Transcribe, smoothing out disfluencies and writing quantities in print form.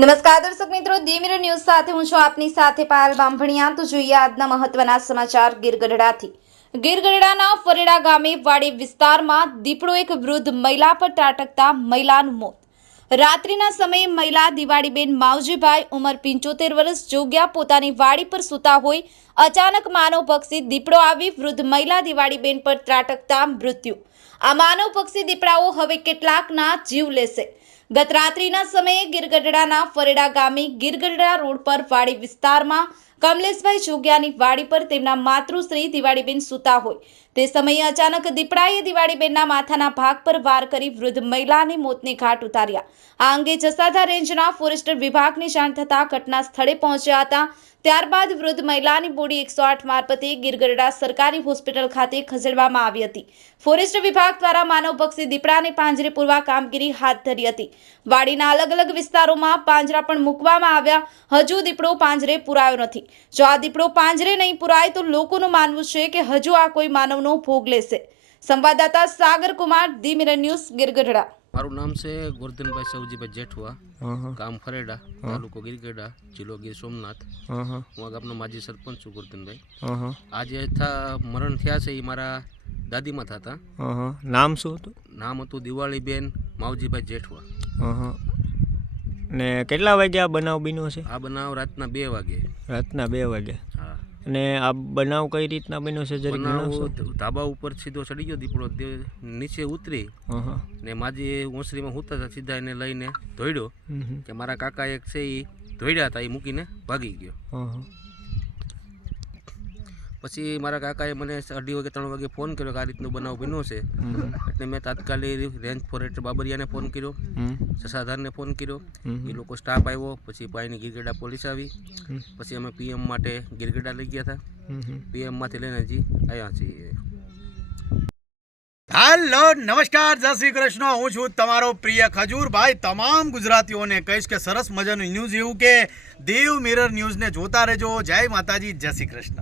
નમસ્કાર દર્શક મિત્રો, દી મિરર ન્યૂઝ સાથે હું છું આપની સાથે પાયલ બામભણિયા। તો જોઈએ આજના મહત્વના સમાચાર ગીર ગઢડાથી। ગીર ગઢડાના ફરેડા ગામે વાડી વિસ્તારમાં દીપડો એક વૃદ્ધ મહિલા પર ત્રાટકતા મહિલાનું મોત। રાત્રિના સમયે મહિલા દિવાળીબેન માવજીભાઈ ઉંમર 75 વર્ષ જોગ્યા પોતાની વાડી પર સૂતા હોય અચાનક માનવ પક્ષી દીપડો આવી વૃદ્ધ મહિલા દિવાળીબેન પર ત્રાટકતા મૃત્યુ। આ માનવ પક્ષી દીપડાઓ હવે કેટલાકના જીવ લેશે। ગત રાત્રિના સમયે ગીર ગઢડાના ફરેડા ગામે ગીર ગઢડા રોડ પર વાડી વિસ્તારમાં કમલેશભાઈ જોગ્યાની વાડી પર તેમના માતૃશ્રી દિવાળીબેન સૂતા હોય તે સમયે અચાનક દીપડાએ દિવાળીબેનના માથાના ભાગ પર વાર કરી વૃદ્ધ મહિલાને મોતને ઘાટ ઉતાર્યા। આ અંગે જસાદા રેન્જના ફોરેસ્ટર વિભાગને જાણ થતાં ઘટના સ્થળે પહોંચ્યા હતા। ત્યારબાદ વૃદ્ધ મહિલાની બોડી 108 મારફતે ગીર ગઢડા સરકારી હોસ્પિટલ ખાતે ખસેડવામાં આવી હતી। ફોરેસ્ટ વિભાગ દ્વારા માનવ પક્ષી દીપડાને પાંજરે પૂરવા કામગીરી હાથ ધરી હતી। વાડીના અલગ અલગ વિસ્તારોમાં પાંજરા પણ મૂકવામાં આવ્યા। હજુ દીપડો પાંજરે પુરાયો નથી। જો આ દીપડો પાંજરે નહીં પુરાય તો લોકોનું માનવું છે કે હજુ આ કોઈ માનવનો ભોગ લેશે। સંવાદદાતા સાગર કુમાર, દી મિરર ન્યૂઝ, ગીર ગઢડા। મારું નામ છે ગોરધનભાઈ સવજીભાઈ જેઠવા, ગામ ફરેડા, તાલુકો ગીર ગઢડા, જિલ્લો ગીર સોમનાથ। હું આ ગામનો માજી સરપંચ છું ગોરધનભાઈ। આજે મરણ થયા છે એ મારા દાદીમાં થતા। નામ શું હતું? નામ હતું દિવાળીબેન માવજીભાઈ જેઠવા। ને કેટલા વાગ્યા બનાવ બન્યો છે? આ બનાવ રાતના 2 વાગે। રાતના 2 વાગે। હા। અને આ બનાવ કઈ રીતના બન્યો છે જરી જણાવશો? ધાબા ઉપર સીધો ચડી ગયો દીપડો, નીચે ઉતરી ને માજી ઓસરીમાં હુતા હતા, સીધા એને લઈને ધોડ્યો કે મારા કાકા એક છે એ ધોડ્યા હતા, એ મૂકીને ભાગી ગયો। પછી મારા કાકાએ મને 2:30 વાગે 3 વાગે ફોન કર્યો કે આ રીતનો બનાવ બન્યો છે। એટલે મેં તાત્કાલિક રેન્જ ફોરેસ્ટર બાબરિયાને ફોન કર્યો, જસાધારને ફોન કર્યો, એ લોકો સ્ટાફ આવ્યો। પછી પાણીની ગીર ગઢડા પોલીસ આવી। પછી અમે પીએમ માટે ગીર ગઢડા લઈ ગયા હતા। પીએમમાંથી લઈને હજી આવ્યા છીએ। હેલો, નમસ્કાર, જય શ્રી કૃષ્ણ। હું છું તમારો પ્રિય ખજૂરભાઈ। તમામ ગુજરાતીઓને કહીશ કે સરસ મજાનું ન્યૂઝ એવું કે દેવ મિરર ન્યૂઝને જોતા રહેજો। જય માતાજી, જય શ્રી કૃષ્ણ।